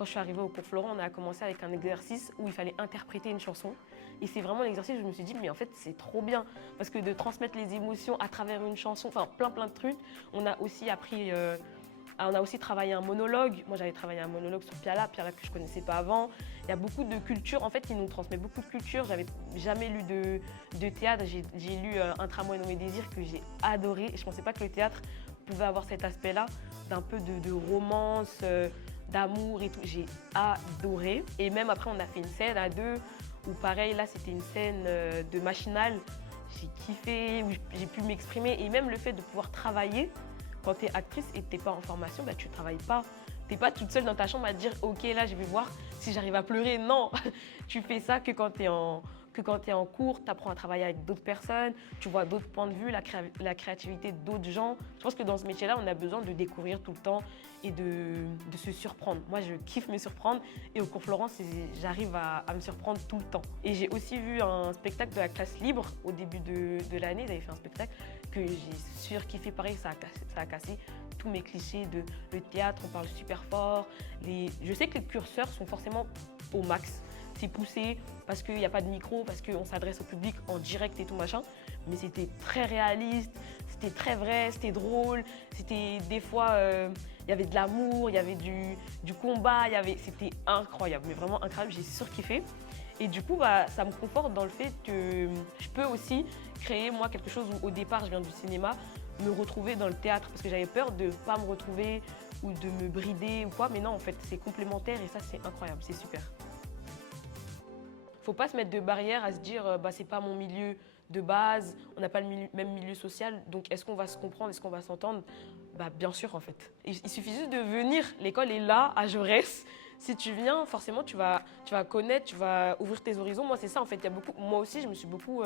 quand je suis arrivée au cours Florent, on a commencé avec un exercice où il fallait interpréter une chanson. Et c'est vraiment l'exercice où je me suis dit, mais en fait, c'est trop bien. Parce que de transmettre les émotions à travers une chanson, enfin, plein de trucs. On a aussi appris, on a aussi travaillé un monologue. Moi, j'avais travaillé un monologue sur Piala que je ne connaissais pas avant. Il y a beaucoup de culture. En fait, il nous transmet beaucoup de culture. J'avais jamais lu de théâtre. J'ai lu Un tramway nommé Désir que j'ai adoré. Et je ne pensais pas que le théâtre pouvait avoir cet aspect-là, d'un peu de romance, d'amour et tout. J'ai adoré. Et même après, on a fait une scène à deux où pareil, là, c'était une scène de Machinal. J'ai kiffé, où j'ai pu m'exprimer. Et même le fait de pouvoir travailler, quand tu es actrice et que tu n'es pas en formation, bah, tu ne travailles pas. Tu n'es pas toute seule dans ta chambre à te dire « Ok, là, je vais voir si j'arrive à pleurer ». Non, tu fais ça que quand tu es en cours, tu apprends à travailler avec d'autres personnes, tu vois d'autres points de vue, la créativité d'autres gens. Je pense que dans ce métier-là, on a besoin de découvrir tout le temps et de se surprendre. Moi, je kiffe me surprendre et au cours Florence, j'arrive à me surprendre tout le temps. Et j'ai aussi vu un spectacle de la classe libre au début de l'année. Ils avaient fait un spectacle que j'ai surkiffé. Pareil, ça a cassé tous mes clichés de le théâtre, on parle super fort. Je sais que les curseurs sont forcément au max. C'est poussé parce qu'il n'y a pas de micro, parce qu'on s'adresse au public en direct et tout machin. Mais c'était très réaliste, c'était très vrai, c'était drôle. C'était des fois, il y avait de l'amour, il y avait du combat, c'était incroyable, mais vraiment incroyable, j'ai surkiffé. Et du coup, bah, ça me conforte dans le fait que je peux aussi créer moi quelque chose où au départ, je viens du cinéma, me retrouver dans le théâtre parce que j'avais peur de ne pas me retrouver ou de me brider ou quoi. Mais non, en fait, c'est complémentaire et ça, c'est incroyable, c'est super. Faut pas se mettre de barrière à se dire bah, c'est pas mon milieu de base, on n'a pas le même milieu social, donc est-ce qu'on va se comprendre, est-ce qu'on va s'entendre? Bah, bien sûr en fait. Il suffit juste de venir, l'école est là à Jaurès. Si tu viens, forcément tu vas connaître, tu vas ouvrir tes horizons. Moi c'est ça en fait, moi aussi je me suis beaucoup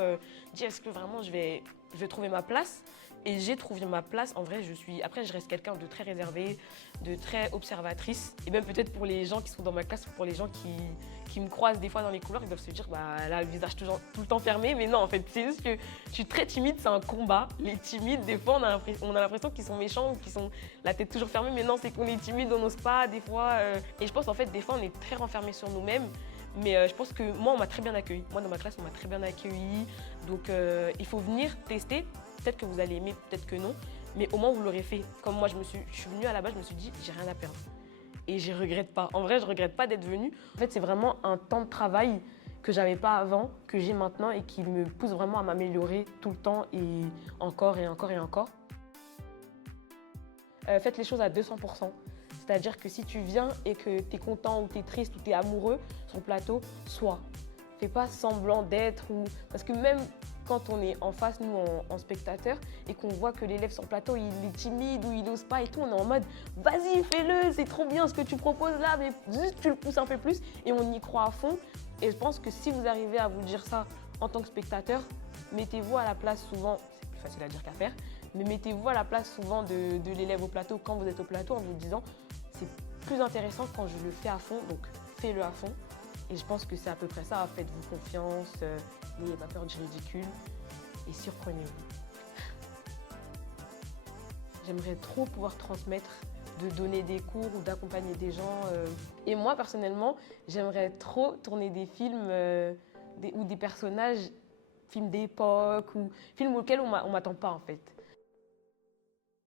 dit est-ce que vraiment je vais trouver ma place? Et j'ai trouvé ma place. En vrai, après, je reste quelqu'un de très réservé, de très observatrice. Et même peut-être pour les gens qui sont dans ma classe, pour les gens qui me croisent des fois dans les couloirs, ils doivent se dire, bah là, le visage tout le temps fermé. Mais non, en fait, c'est juste que je suis très timide, c'est un combat. Les timides, des fois, on a l'impression qu'ils sont méchants ou qu'ils sont la tête toujours fermée. Mais non, c'est qu'on est timide, on n'ose pas, des fois. Et je pense, en fait, des fois, on est très renfermé sur nous-mêmes. Mais je pense que moi, on m'a très bien accueilli. Moi, dans ma classe, on m'a très bien accueilli. Donc, il faut venir tester. Peut-être que vous allez aimer, peut-être que non. Mais au moins, vous l'aurez fait. Comme moi, je suis venue à la base, je me suis dit, j'ai rien à perdre. Et je regrette pas. En vrai, je regrette pas d'être venue. En fait, c'est vraiment un temps de travail que j'avais pas avant, que j'ai maintenant et qui me pousse vraiment à m'améliorer tout le temps et encore et encore et encore. Faites les choses à 200%. C'est-à-dire que si tu viens et que tu es content ou tu es triste ou tu es amoureux sur le plateau, sois. Fais pas semblant d'être parce que même quand on est en face, nous, en spectateur, et qu'on voit que l'élève sur le plateau, il est timide ou il n'ose pas et tout, on est en mode « Vas-y, fais-le, c'est trop bien ce que tu proposes là, mais juste tu le pousses un peu plus » et on y croit à fond. Et je pense que si vous arrivez à vous dire ça en tant que spectateur, mettez-vous à la place souvent, c'est plus facile à dire qu'à faire, mais mettez-vous à la place souvent de l'élève au plateau quand vous êtes au plateau en vous disant « C'est plus intéressant quand je le fais à fond, donc fais-le à fond ». Et je pense que c'est à peu près ça, faites-vous confiance, n'ayez pas peur du ridicule et surprenez-vous. J'aimerais trop pouvoir transmettre, de donner des cours ou d'accompagner des gens. Et moi, personnellement, j'aimerais trop tourner des films ou des personnages, films d'époque ou films auxquels on m'attend pas en fait.